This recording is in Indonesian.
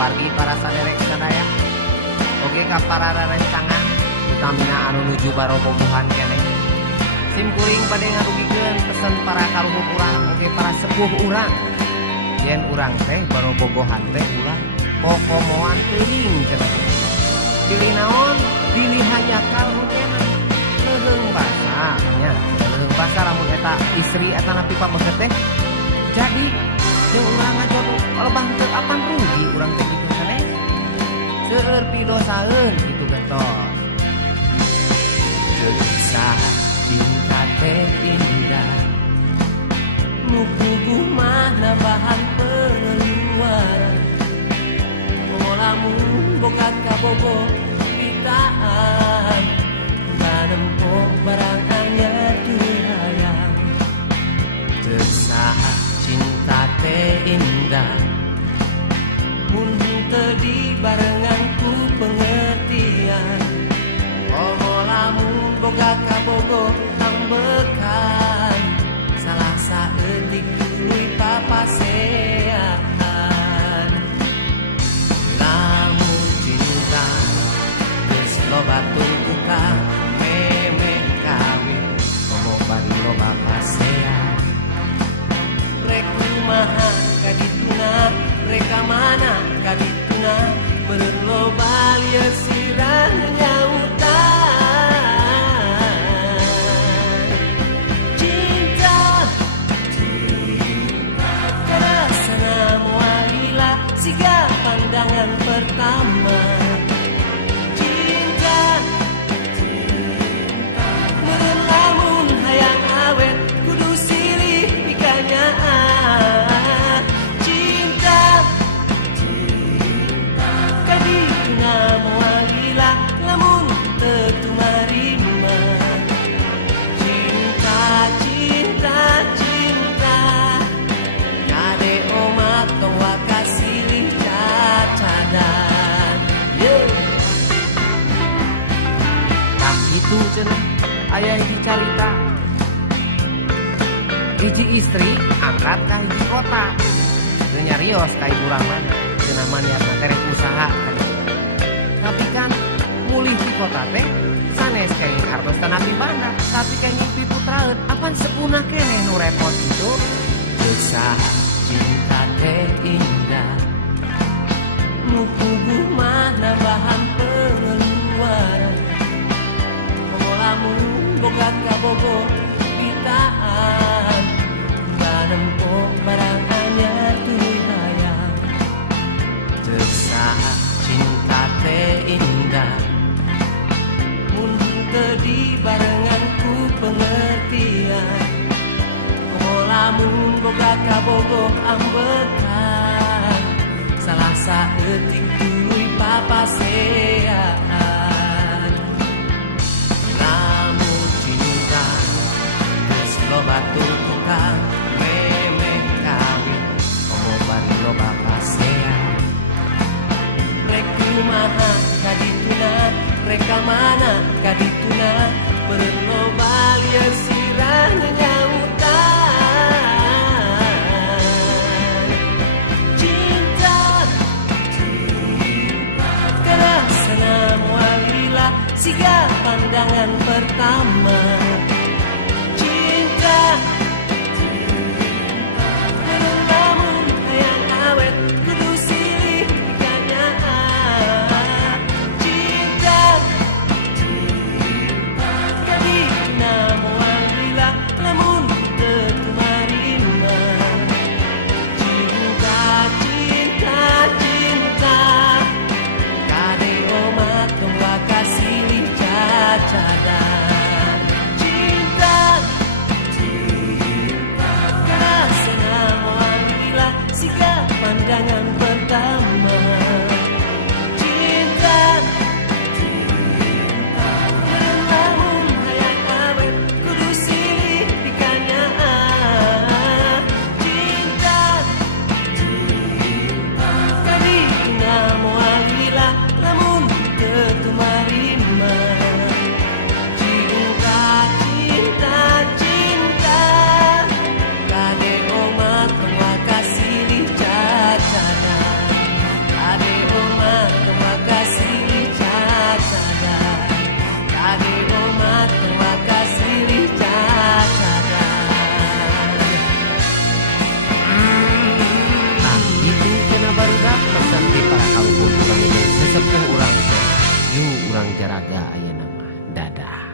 wargi para saderek sadaya oge ka para rerencangan utamina anu nuju barobogohan keneh. Sim kuring bade ngarugikeun pesen para karuhut urang oge para sepuh urang. Yen urang teh barobogohan teh ulah kokomoan teuing cenah. Pilih naon? Pilih hayakal mungkin leheung basa nya. Leheung basa lamun eta istri eta napi pabeuget teh. Jadi jeung urang ngajot lebah teu apan rugi urang teh kitu keneh. Seueur pidosaeun kitu getos. Kisah cinta teh indah mukuguh mah nambahan pengeluaran ngolamun boga kabogo pitaan nganempok barang anyar hayang desah cinta teh indah mun teu dibarengan ku pengertian ngolamun boga kabogo ambekan salah saeutik tuluy papasean lamun cinta geus loba tukang memeh kawin komo bari loba pasean rek kumaha kadituna reka mana kadituna beureun loba lieur sirah nyautan siga pandangan pertama cinta meureun lamun hayang awet kudu silih pikanyaan cinta kadituna moal gila lamun teu tumarima cinta cinta cinta kade omat tong wakasi itu cenah aya hiji carita hiji istri angkat ka hiji kota teu nyarios ka ibu ramana cenah mah niatna terek usaha kan. Tapi kan mulih di kota teh sanes kenging hartos tanapi banda tapi kenging piputraeut apan sepunah keneh nu repot kitu. Kisah cinta teh indah mukuguh mah nambahan pengeluaran lamun boga kabogo pitaan nganempok barang anyar tuluy hayang desah cinta teh indah mun teu dibarengan ku pengertian lamun boga kabogo ambekan salah saeutik tuluy papasean loba tukang memeh kawin komo bari loba pasean rek kumaha kadituna reka mana kadituna beureun loba lieur sirah nyautan cinta karasana moal lila siga pandangan pertama urang jaraga ayeuna mah. Dadah.